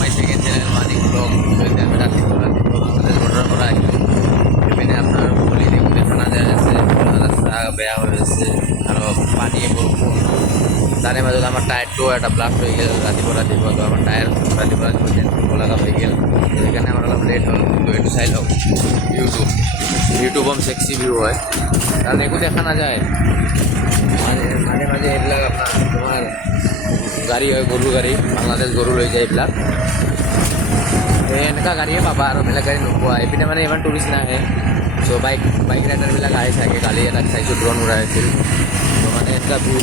my second channel Manik blog সৈতে আমি রাতিপুরা আমাদের ঘটনার করা এখানে আপনার বলি দেখতে খানা যায় আছে রাস্তা বেয়া হয়ে গেছে আরও পানি বরফুন তার মাজত আমার টায়ারটাও একটা ব্লাস্ট হয়ে গেল রাতিপুরা তো আমার টায়ার রাতিপুরা লাগা হয়ে গেল এখানে আমার অলপ লেট হল তো একটু চাই লওক ইউটিউবম সেক্সি ভিউ হয় কারণ একো দেখা না যায় মাঝে মাঝে মাঝে এইবিলাক আপনার তোমার গাড়ী হয় গরু গাড়ী বাংলাদেশ গরু লৈ যায় এইবিলাক এনেকুৱা গাড়ীয়ে পাবা আৰু বেলেগ গাড়ী নোপোৱা এইপিনে মানে ইমান টুৰিষ্ট নাহে চ' বাইক ৰাইডাৰবিলাক আহি থাকে কালি এটা চাইছোঁ ড্ৰ'ন উৰাই আছিল ত' মানে এনেকুৱা ভিউ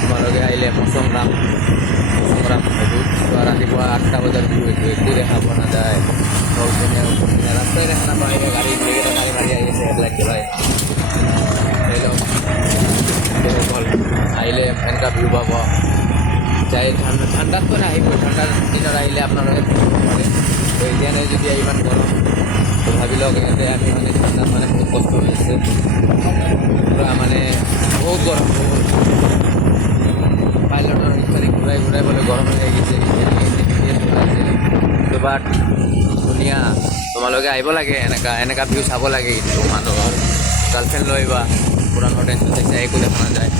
তোমালোকে আহিলে মৌচংগ্ৰাম সেইটো ত' ৰাতিপুৱা 8টা বজাৰ ভিউ এইটো একো দেখা পোৱা নাযায় ৰাস্তাই দেখা নাপায় গাড়ী গোটেইকেইটা গাড়ী মাৰি আহি আছে হেডলাইট জ্বলাই হ'ল আহিলে এনেকুৱা ভিউ পাব যাই ঠাণ্ডাততো নাহিব ঠাণ্ডাৰ দিনত আহিলে আপোনালোকে থাকিব পাৰে তো এতিয়া নাই যদি ইমান গৰম তো ভাবি লওক ইয়াতে আমি মানে ঠাণ্ডাত মানে বহুত কষ্ট হৈ আছে পূৰা মানে বহুত গৰম বহুত পাইলটৰ ইফালে ঘূৰাই ঘূৰাই বোলে গৰম লাগি গৈছে তো বাট ধুনীয়া তোমালোকে আহিব লাগে এনেকুৱা ভিউ চাব লাগে কিন্তু মানুহৰ গাৰ্লফ্ৰেণ্ড লৈ আহিবা পুৰা টেনশ্যন চাইছে একো দেখা নাযায়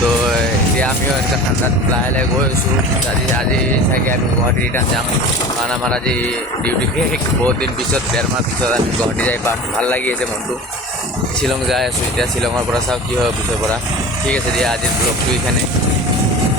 তো এতিয়া আমিও এনেকুৱা ঠাণ্ডাত লাহে লাহে গৈ আছোঁ আজি চাগে আমি গুৱাহাটী ৰিটাৰ্ণ যাম কাৰণ আমাৰ আজি ডিউটি শেষ বহুত দিন পিছত 1.5 মাহ পিছত আমি গুৱাহাটী যাই পাম ভাল লাগি আছে মনটো শ্বিলং যাই আছোঁ এতিয়া শ্বিলঙৰ পৰা চাওঁ কি হয় পিছৰ পৰা ঠিক আছে দিয়া আজিৰ ব্লগটো এইখানে